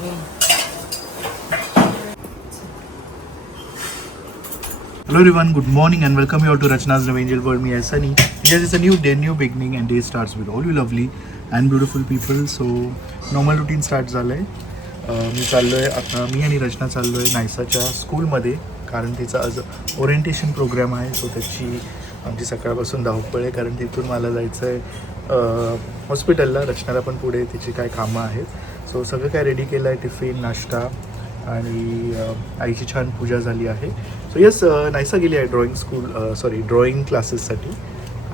Hello everyone, good morning and welcome you all to Rachna's Love Angel World. Me as Sunny. Yes, it's a new day, new beginning and day starts with all you lovely and beautiful people. So normal routine start झालंय. मी चाललोय आता, मी आणि रचना चाललोय नायसाच्या स्कूलमध्ये, कारण तिचा आज orientation programme आहे. सो त्याची आमची सकाळपासून धावपळ आहे, कारण तिथून मला जायचं आहे हॉस्पिटलला. रचनाला पण पुढे तिची काय कामं आहेत. सो सगळं काय रेडी केलं आहे, टिफिन, नाश्ता आणि आईची छान पूजा झाली आहे. सो येस, नायसा गेली आहे ड्रॉइंग क्लासेससाठी.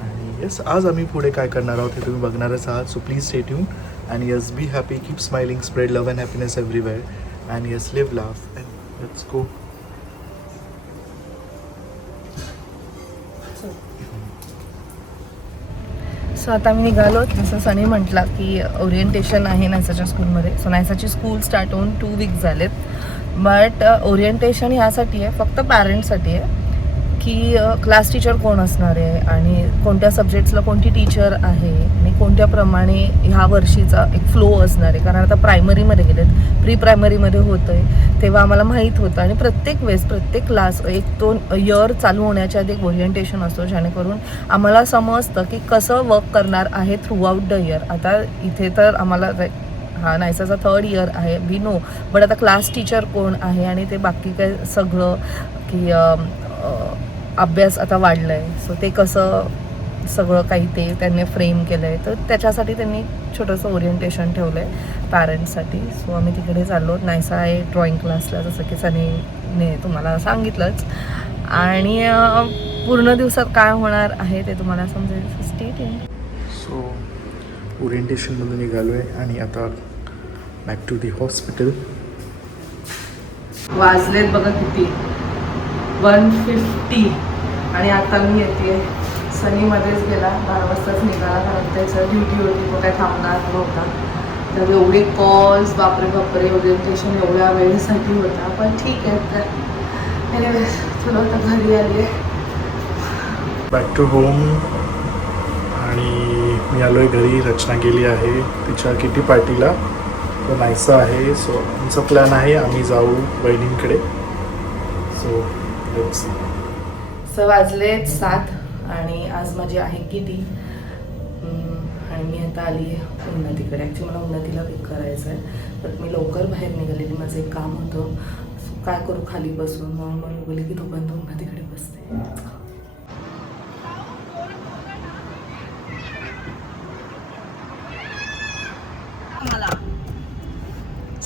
आणि येस, आज आम्ही पुढे काय करणार आहोत हे तुम्ही बघणारच आहात. So please stay tune and yes, be happy, keep smiling, spread love and happiness everywhere, and yes, live, laugh, and let's go. So आता मी निघालो. जसं सनी म्हटला की ओरिएंटेशन आहे नायसाच्या स्कूलमध्ये. सो नायसाची स्कूल स्टार्ट होऊन 2 वीक झालेत. बट ओरिएंटेशन ह्यासाठी आहे, फक्त पॅरेंट्ससाठी आहे की क्लास टीचर कोण असणार आहे आणि कोणत्या सब्जेक्ट्सला कोणती टीचर आहे आणि कोणत्याप्रमाणे ह्या वर्षीचा एक फ्लो असणार आहे. कारण आता प्रायमरीमध्ये गेलेत, प्री प्रायमरीमध्ये होतं आहे, तेव्हा आम्हाला माहीत होतं. आणि प्रत्येक वेळेस प्रत्येक क्लास 1-2 इयर चालू होण्याच्या आधी एक ओरिएंटेशन असतो, जेणेकरून आम्हाला समजतं की कसं वर्क करणार आहे थ्रू आउट द इयर. आता इथे तर आम्हाला हा नायसाचा 3rd इयर आहे, वी नो. बट आता क्लास टीचर कोण आहे आणि ते बाकी काय सगळं की अभ्यास आता वाढलं आहे. सो ते कसं सगळं काही ते त्यांनी फ्रेम केलं आहे, तर त्याच्यासाठी त्यांनी छोटंसं ओरिएंटेशन ठेवलं आहे पॅरेंट्ससाठी. सो आम्ही तिकडे चाललो. नायसा आहे ड्रॉइंग क्लासला, जसं की सनीने तुम्हाला सांगितलंच. आणि पूर्ण दिवसात काय होणार आहे ते तुम्हाला समजेल. Stay tuned. सो ओरिएंटेशनमधून निघालो आहे आणि आता बॅक टू दी हॉस्पिटल. वाजलेत बघा किती, 1:50. आणि आता मी येते. सनीमध्येच गेला, 12 वाजताच निघाला, कारण त्याचं ड्युटी होती, तो काय थांबणार नव्हता. तर एवढे कॉल्स, बापरे ओरिएंटेशन एवढ्या वेळेसाठी होता. पण ठीक आहे, तर एनिवेज तुला आता घरी आली आहे. Back to home. आणि मी आलो आहे घरी. रचना गेली आहे तिच्या किटी पार्टीला. तो नायसा आहे. सो आमचा प्लॅन आहे आम्ही जाऊ बहिणींकडे. सो वाजलेत 7 आणि आज माझी आहे किटी. आणि मी आता आली आहे उन्नतीकडे. ॲक्च्युली मला उन्नतीला पिक करायचं आहे, बट मी लवकर बाहेर निघालेली, माझं एक काम होतं. काय करू खाली बसून, मग मी बोलले की तोपर्यंत उन्नतीकडे बसते.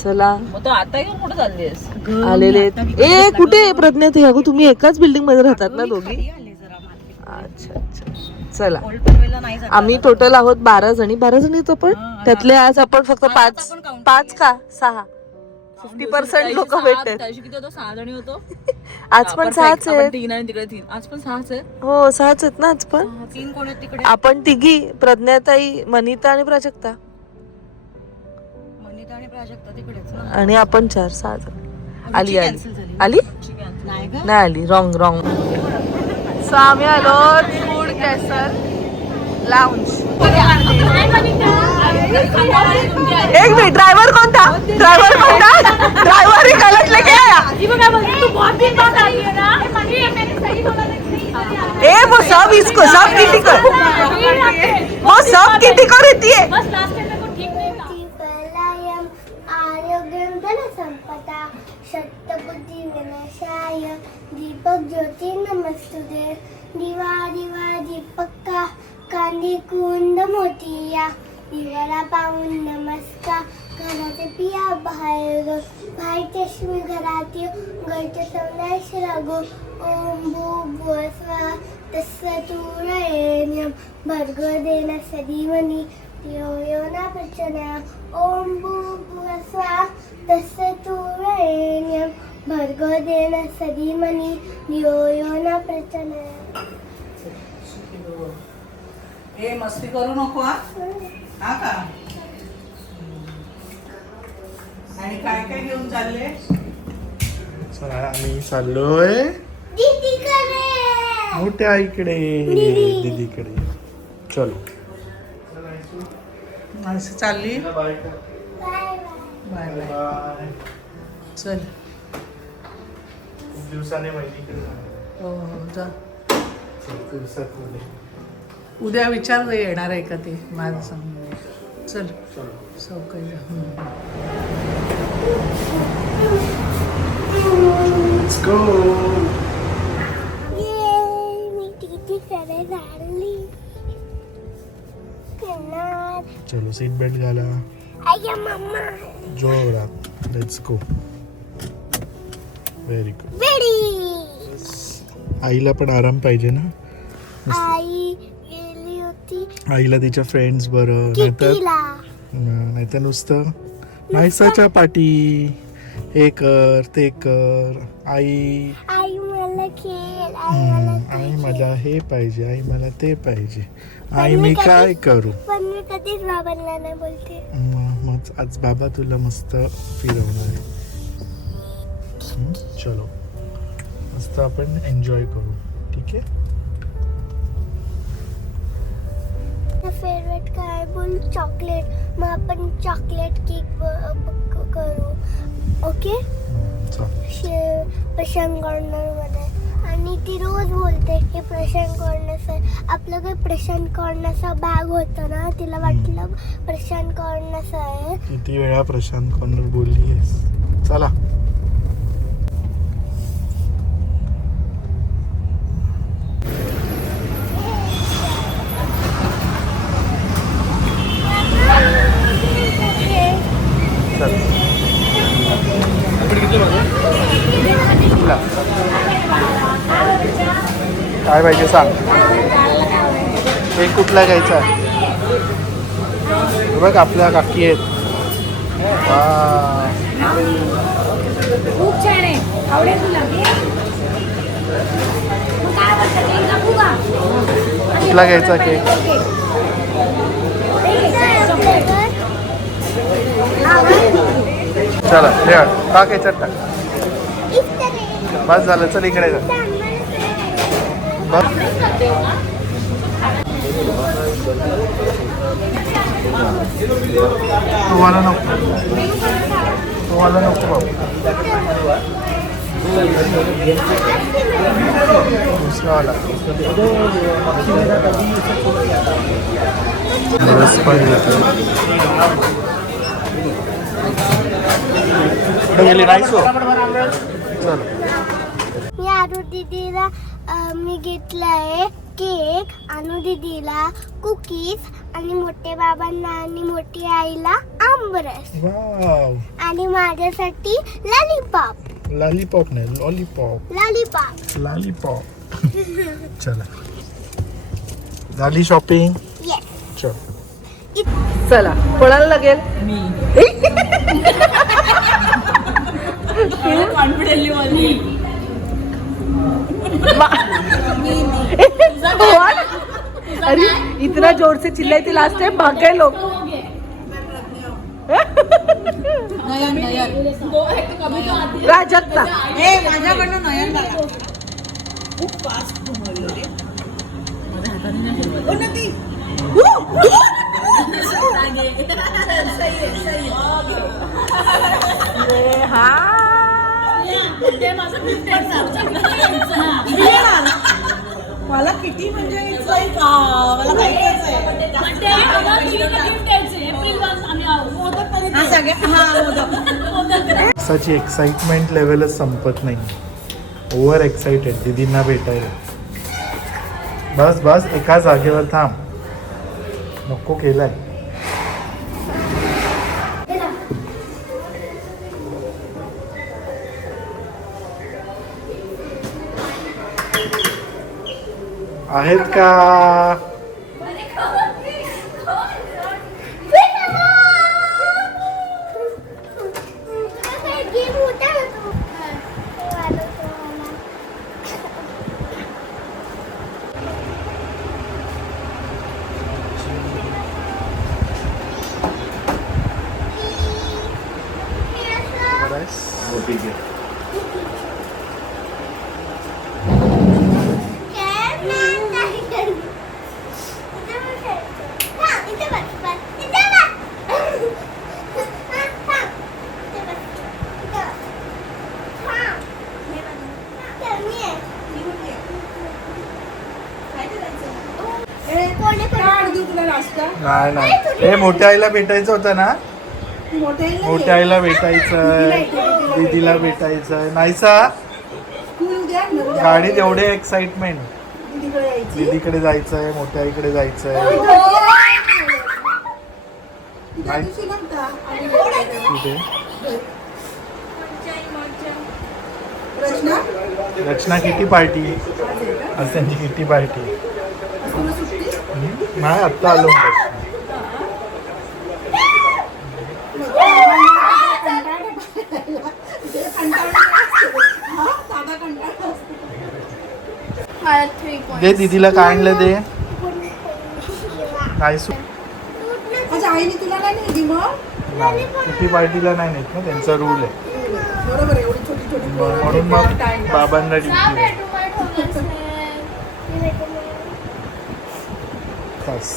चला आता येऊन कुठे चालली आहेस? आलेले. ए कुठे प्रज्ञा ते? अगं तुम्ही एकाच बिल्डिंग मध्ये राहतात ना दोघी? अच्छा अच्छा. चला, आम्ही टोटल आहोत 12 जणी. 12 जणीच आपण. त्यातले आज आपण फक्त 5 का 6 50% लोक भेटतात. 6 जणी होतो. आज पण 6च आहेत. 3 आणि तिकडे 3. आज पण 6च आहेत. हो 6च आहेत ना आज पण. 3 कोण आहेत तिकडे? आपण तिघी, प्रज्ञाताई, मनिता आणि प्राजक्ता. मनिता आणि प्राजक्ता तिकडेच ना. आणि आपण 4-6 जण. आली नाही आली. रॉंग. सो आम्ही आलो फूड कॅसल लाउंज. एक मिनिट, ड्रायव्हर कोणता? ड्रायव्हर ही कलटले के ए वो सब इसको सब किटी कर, वो सब किटी को रहती है. शतबुद्धि विनाशाय दीपक ज्योति नमस्तुते. दिवा दीपक का कांदी कुंद मोतिया. दिवाला पाहून नमस्कार घराचे पिया बाहेर. बाहेर चष्मी घरात घरचे सौंदर्य लागो. ओम भू स्वा तत्सवितुर्वरेण्यं भर्गो देवस्य धीमहि धियो यो न प्रचोदयात्. ओम भू स्वा तत्सवितुर्वरेण्यं भर्गो देवस्य धीमहि धियो यो न प्रचोदयात्. ए मस्ती करू नको हा का. आणि काय काय घेऊन चालले? आम्ही चाललोय मोठ्या आईकडे, दीदीकडे. चलो असं चालली. Bye bye bye. चल. खूप दिवसाने वहिनीकडे जाणार. हो हो जा. खूप दिवसात बोलले. उद्या विचार येणार आहे का ते माझं सांग. चल चलो. सौकल जा. Let's go. मी टीचीकडे झाली. चलो सीट बेल्ट घाला. अय्या मम्मा. जोरात. Let's go. Very good. बेडी. आईला पण आराम पाहिजे ना. आई गेली होती आईला तिच्या फ्रेंड्स बरं नाहीतर किटीला. नाहीतर नुसतं नाहीसाच्या पाठी हे कर ते कर. आई आई मला खेळ. आई मला आई मला हे पाहिजे. आई मला ते पाहिजे. पण आई मी मी कधी- काय करू. पण मी कधीच बाबांना नाही बोलते. मग आज बाबा तुला मस्त फिरवणार आहे. चलो मस्त आपण एन्जॉय करू. ठीक आहे. फेवरेट काय बोल. चॉकलेट. मग आपण चॉकलेट केक करू. ओके. प्रशांत कॉर्नर मध्ये. आणि ती रोज बोलते की प्रशांत कॉर्नरचं आपलं काही प्रशांत कॉर्नरचा बॅग होतं ना. तिला वाटलं प्रशांत कॉर्नरचं आहे. किती वेळा प्रशांत कॉर्नर बोलली आहेस. चला. काय पाहिजे सांग. केक कुठला घ्यायचा. बघ आपल्या काकी आहेत. खूप छान आहे. आवडेल तुला. मग काय वाटतं केक दाखवू का? कुठला घ्यायचा केक. चला हे टाक याच्यात टाक. बस झालं. चल इकडे जा. बस. तुम्हाला नको. तुम्हाला नको बाबू. दुसरावाला. रस पाहिजे. कुठे गेली नाही सो. चल. मी अनु दीदीला मी घेतलाय केक. अनु दीदीला कुकीज. आणि मोठे बाबांना आणि मोठी आईला आंबरस. वाव. आणि माझ्यासाठी लॉलीपॉप. लॉलीपॉप नाही लॉलीपॉप. लॉलीपॉप. लॉलीपॉप. चला झाली शॉपिंग. येस. चल. चला कोणाला लागेल. कॉन्फिडेंटली अरे इतना जोर से चिल्लाई थी लास्ट टाइम. भाग गए लोग. नयन नयन. प्राजक्ता. ए माझ्याकडनं नयन झाला. खूप फास्ट घुमवलं रे. माझ्या हाताने नाही फिरवत. ओ नदी. मला किती म्हणजे मला माहितीच आहे. पावसाची एक्साइटमेंट लेवलच संपत नाही. ओव्हर एक्साइटेड दीदींना भेटायला. बस बस एका जागेवर थांब. नको केलाय. आहेत का. का नाही नाही हे मोठ्या आईला भेटायचं होतं ना मोठ्या आईला भेटायचंय दीदीला भेटायचंय नाहीसा गाडीत एवढे एक्साइटमेंट दीदीकडे जायचंय मोठ्या आईकडे जायचंय कुठे रचना किती पार्टी आज त्यांची किती पार्टी नाही आत्ता आलो दे दीदीला काय आणलं दे काय माझ्या आईने तुला नाही नेली मग किती पार्टीला नाही नेत ना त्यांचा रूल आहे बरोबर आहे, एवढी छोटी छोटी पोरं, म्हणून ते मग time pass. बाबांना ड्युटी बस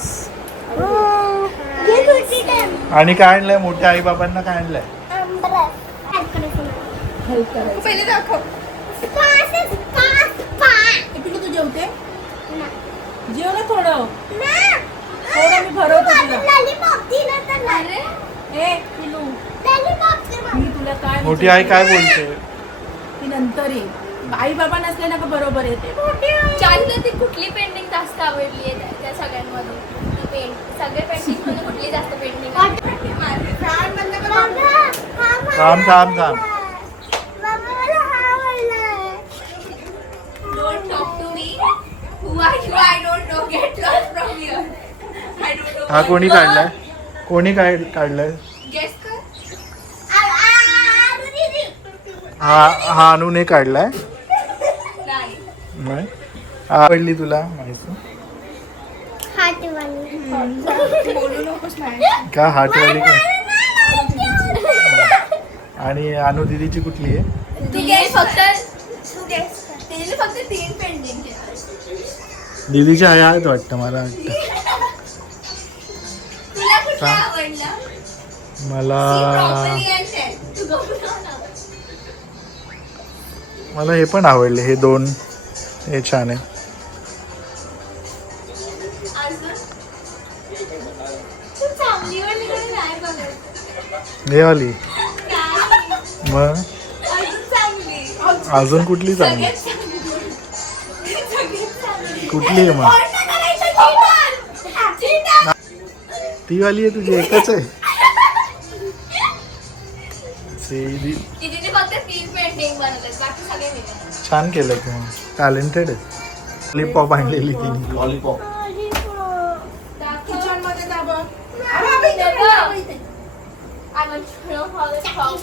आणि काय आणलंय मोठ्या आई बाबांना काय आणलंय पहिले दाखव पिलू तू जेवते जेव ना थोडं थोडं मी भरवतो तुला ए पिलू मी तुला काय मोठी आई काय बोलते ती नंतर ये आई बाबा नसले ना का बरोबर येते चाललं ती कुठली पेंटिंग जास्त आवडली आहे त्या सगळ्यांमधून ती सगळ्या पेंटिंग मध्ये कुठली जास्त पेंटिंग थांब थांब थांब don't talk to me who are you I don't know get lost from here I don't know हा कोणी काढलाय कोणी काय काढलाय गेस कर हा अनुने काढलाय नाही नाही आवडली तुला माहिती बोलू नकोस नाही का हार्टवाली का आणि अनु दीदीची कुठली आहे तिने फक्त तिने फक्त 3 पेंटिंग केल्या दीदीच्या आई आहेत वाटतं मला वाटतं तुला कुठला का? आवडला मला प्रॉपर्ली अँड टेल तू गप्प राहा. मला हे पण आवडले हे दोन हे छान आहे अजून तू चांगली वाटली नाही बघत हे वाली नाही मग अजून चांगली अजून कुठली चांगली सगळ्यात चांगली सगळ्यात चांगली कुठली आहे मग कोणतं करायचं चीटर ती वाली आहे तुझी एकच आहे सीधी तिने फक्त 3 पेंटिंग बनवतात बाकी सगळे वेगळे छान केलं की मग टॅलेंटेड आहे लॉलीपॉप आणलेली तिने लॉलीपॉप किचन मध्ये जा बघ I want to know how it's called.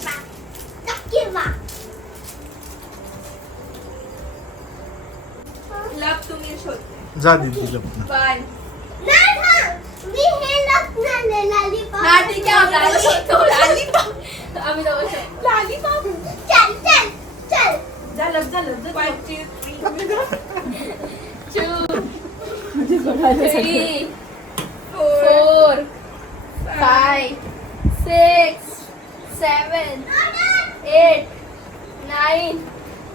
Love तुम्ही शोधते जा दीदी लपणं पण लॉलीपॉप हा ठीक आहे आम्ही शोधतो लॉलीपॉप आम्ही जाऊ शकतो लॉलीपॉप चल चल चल झालं 1 2 3 4 5 6 7 8 9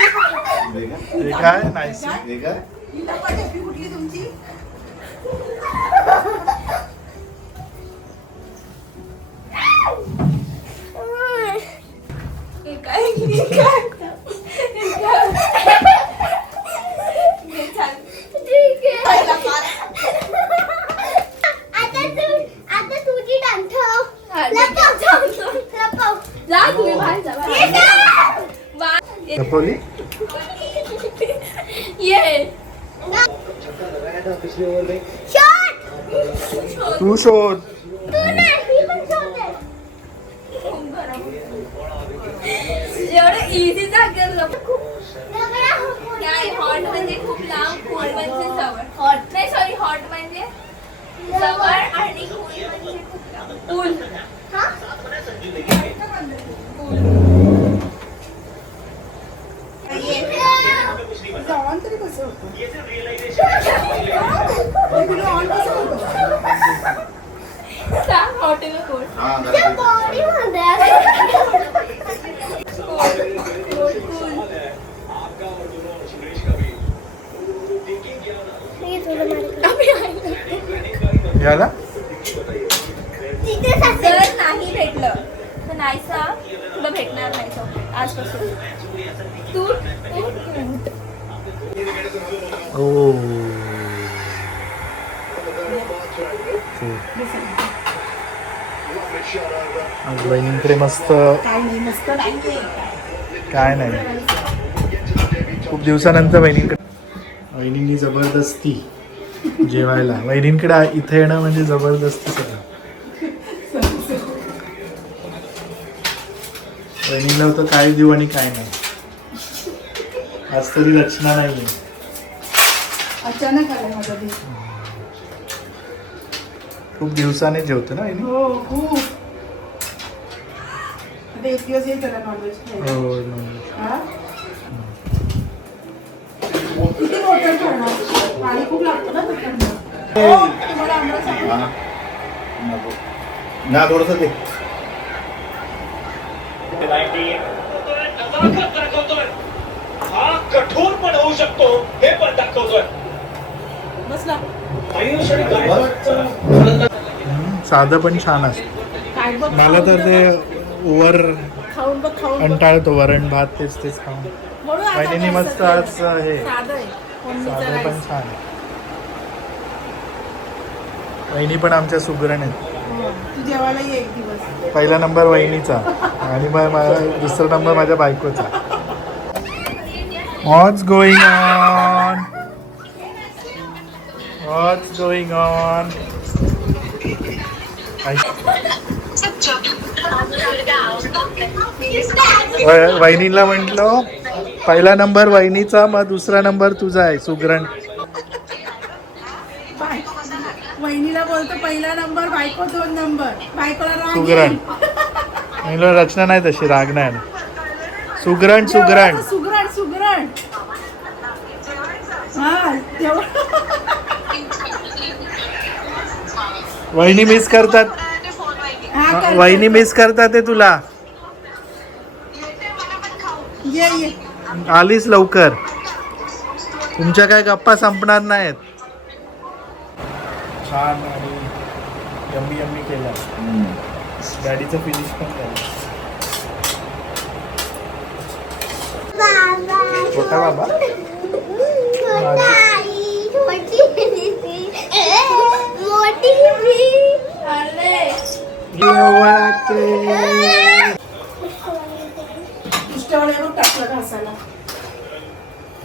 हे काय नाईस हे काय हिला पाठी कुठली तुमची आता तुझी डान ठेव लपव जा तुम्ही बाहेर जा बाहेर. लपवली ये शॉट तू शोध तू नाही पण शॉट आहे एवढं इझी जागेवर दगडा हो नाही हॉट म्हणजे खूप लांब कोल्ड म्हणजे जवळ हॉट नाही सॉरी हॉट म्हणजे जवळ आणि cool म्हणजे खूप लांब पूल हा ऑन तरी कसं होतं ऑन कसं होतं सांग हॉटेल कोल हा त्या बॉडी मध्ये याला ना तुला भेटणार नाही चॉकलेट आजपासून. तू cute. ओ आज बहिणींकडे मस्त काय नाही. खूप दिवसानंतर वहिनींनी जबरदस्ती जेवायला. वहिनींकडे इथे येणं म्हणजे जबरदस्ती सगळं. वहिनीला होतं काय देऊ आणि काय नाही. आज तरी रचना नाहीये. अचानक आलं माझा दिवस. खूप दिवसाने जेवतो ना वहिनी. हो खूप. आता एक दिवस येईल त्याला नॉनव्हेज खायला. हो non-veg. हा? किती बॉटल खाणार? पाणी खूप लागतं ना त्याच्यामुळे. हो, तुम्हाला आम्हाला सांगा. ना थोडस ते हा कठोर पण होऊ शकतो हे पण दाखवतोय. बसला. आयुष आणि गायकवाडचं साधं पण छान असतं. काय बघ, मला तर ते ओव्हर खाऊन बघ खाऊन बघ. कंटाळतो. वरण भात तेच तेच खाऊन. म्हणून आता वहिनीने काय मस्त असतं आज ते? हे साधं आहे. फोडणीचं साधं पण rice. छान. वहिनी पण आमच्या सुगरण आहेत. हो, तू जेवायला ये एक दिवस. पहिला नंबर वहिनीचा आणि मग दुसरा नंबर माझ्या बायकोचा. What's going on? What's going on? वहिनीला म्हटलो पहिला नंबर वहिनीचा मग दुसरा नंबर तुझा आहे सुगरण. बाय. वहिनीला बोलतो पहिला नंबर, बायको 2 नंबर. बायकोला राग सुगरण. येईल. म्हणलं रचना नाही तशी राग नाही आली. सुगरण सुगरण. सुगरण सुगरण. हा तेवढं. वहिनी मिस करतात. हा, कर. वहिनी मिस करतात ते तुला. ये ये. आलीस लवकर. तुमच्या काय गप्पा संपणार नाहीत. छान आणि यम्मी यम्मी केला. गाडीचं फिनिश पण झालं. बाबा छोटा बाबा आई, छोटी मोठी भी. दुष्टवाल्यावर टाकलं घासायला.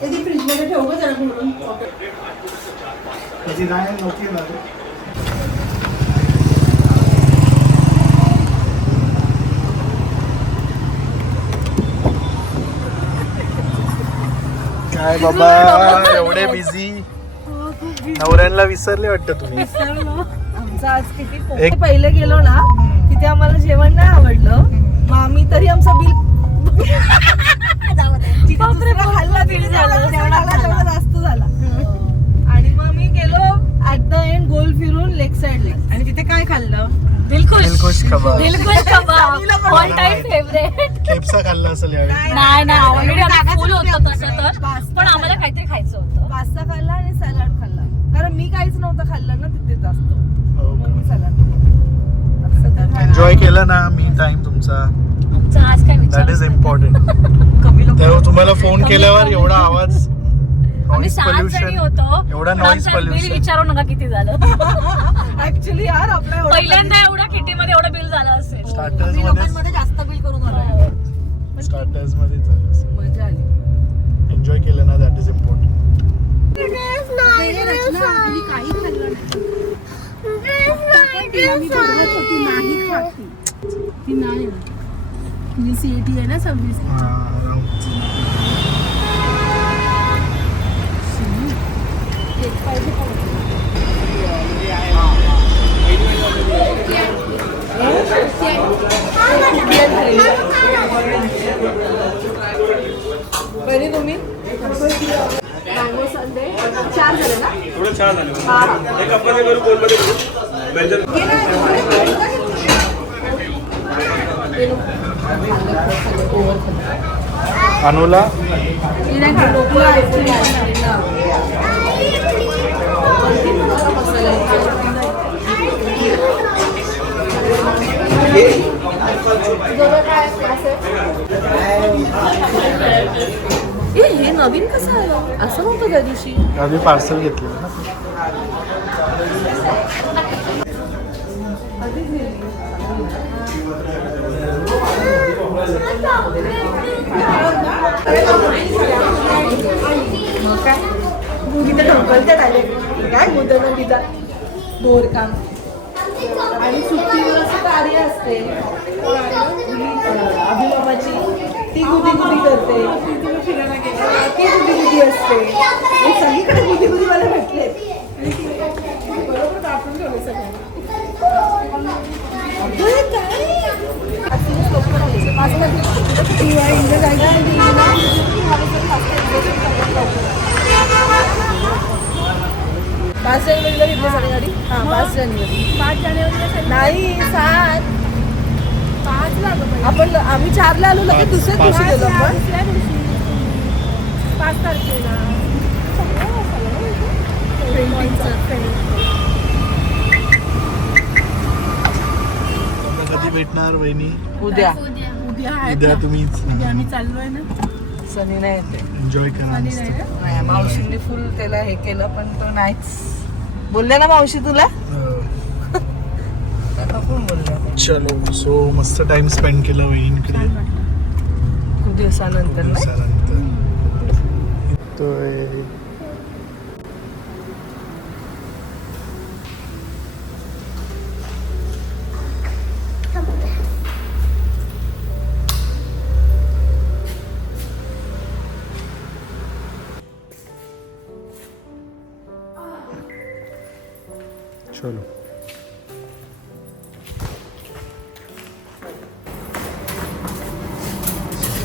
कधी फ्रीज मध्ये ठेव गं जरा भरून. त्याची नाही नव्हती ना. काय बाबा एवढे बिझी. नवऱ्यांना विसरले वाटतं तुम्ही. आमचं आज किती पहिले गेलो ना तिथे आम्हाला जेवण नाही आवडलं. मग आम्ही तरी आमचं बिल खाल्ला बिल झालं तेवढा जास्त झाला. आणि मग आम्ही गेलो ऍट द एंड गोल फिरून लेक साइडला. आणि तिथे काय खाल्लं? दिलखुश कबाब. दिलखुश कबाब ऑल टाइम फेवरेट. केपसा खाल्ला असेल यावेळी. नाही ऑलरेडी आम्ही फुल होतो तसं तर, पण आम्हाला काहीतरी खायचं होतं. पास्ता खाल्ला आणि सॅलड खाल्ला. कारण मी काहीच नव्हतं खाल्लं ना तिथे जास्त. हो मग मी सॅलड असं तर खाल्लं. एन्जॉय केलं ना मी टाइम तुमचा. आमचा आज काय दॅट विचार इज इम्पॉर्टंट. तेव्हा तुम्हाला फोन केल्यावर एवढा आवाज आम्ही noise 6 जणी pollution, होतो. एवढा पण नॉईज आमचं बिल पोल्युशन. विचारू नका किती झालं. ऍक्च्युली यार आपल्या एवढं पहिल्यांदा एवढ्या किटीमध्ये एवढं बिल झालं असेल. स्टार्टर्स मध्ये जास्त बिल करून स्टार्टर्स मध्ये झालं असेल. मजा आली. एन्जॉय केलं ना दॅट इज इम्पॉर्टंट. Dress नाही, dress नाही. काही खाल्लं नाही. Dress तिला मी बघत होती, नाही खात ती. ती नाही. तिची CET आहे ना 26. बरी तुम्ही मँगो संडे 4 झाले ना. थोडं छान झालं. एक कपमध्ये करू गोलमध्ये करू बेल्जन. अनुला हे नवीन कसं आलं असं नव्हतं त्या दिवशी. आम्ही पार्सल घेतलं ना. मग काय तिथे ढकलते डायरेक्ट काय मुद्दा तिचा दोरकाम आणि सुट्टीवर असं कार्य असते अभिमामाची ती गुदी गुदी करते ती गुदी गुदी असते हे सगळीकडे गुदी गुदी मला भेटले बरोबर आपण ठेवले सगळं पाच जानेवारीला घेतली सगळी गाडी. हा 5 जानेवारी नाही 7 आपण आम्ही 4ला आलो लगेच दुसऱ्या दिवशी गेलो आपण 5 तारखेला कधी भेटणार वहिनी? उद्या उद्या तुम्ही आम्ही चाललोय ना. सनी नाही येते. एन्जॉय करा मस्त. नाही मावशींनी फुल त्याला हे केलं पण तो नाहीच बोलले ना मावशी तुला आपण बोलले चलो सो मस्त टाइम स्पेंड केला वहिनीकडे खूप दिवसानंतर ना. येतोय. चलो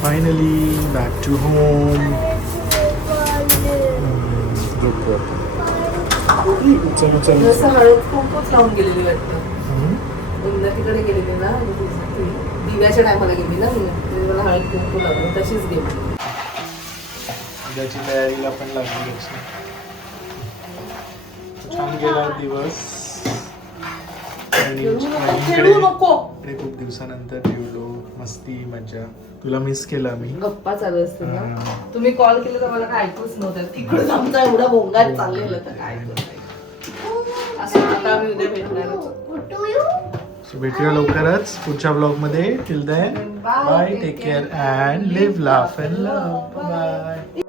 फायनली बॅक टू होम. चलो चलो. जसं हळद कुंकूच लावून गेलेली वाटतं. एकदा तिकडे गेलेली ना दिव्याच्या टायमाला गेली ना मी मला हळद कुंकू लागली तशीच गेली. उद्याची तयारीला पण लागली. छान गेला दिवस. खेळू नको. खूप दिवसानंतर जेवलो. मस्ती मजा. तुला मिस केलं मी. गप्पा चालू असते ना. तुम्ही कॉल केलं तर मला काय ऐकूच नव्हतं. तिकडून आमचा एवढा भोंगाट चाललेला तर काय असं आता आम्ही उद्या भेटणार. सो भेटूया लवकरच पुढच्या ब्लॉग मध्ये. Till then bye. Take care and live laugh and love. Bye.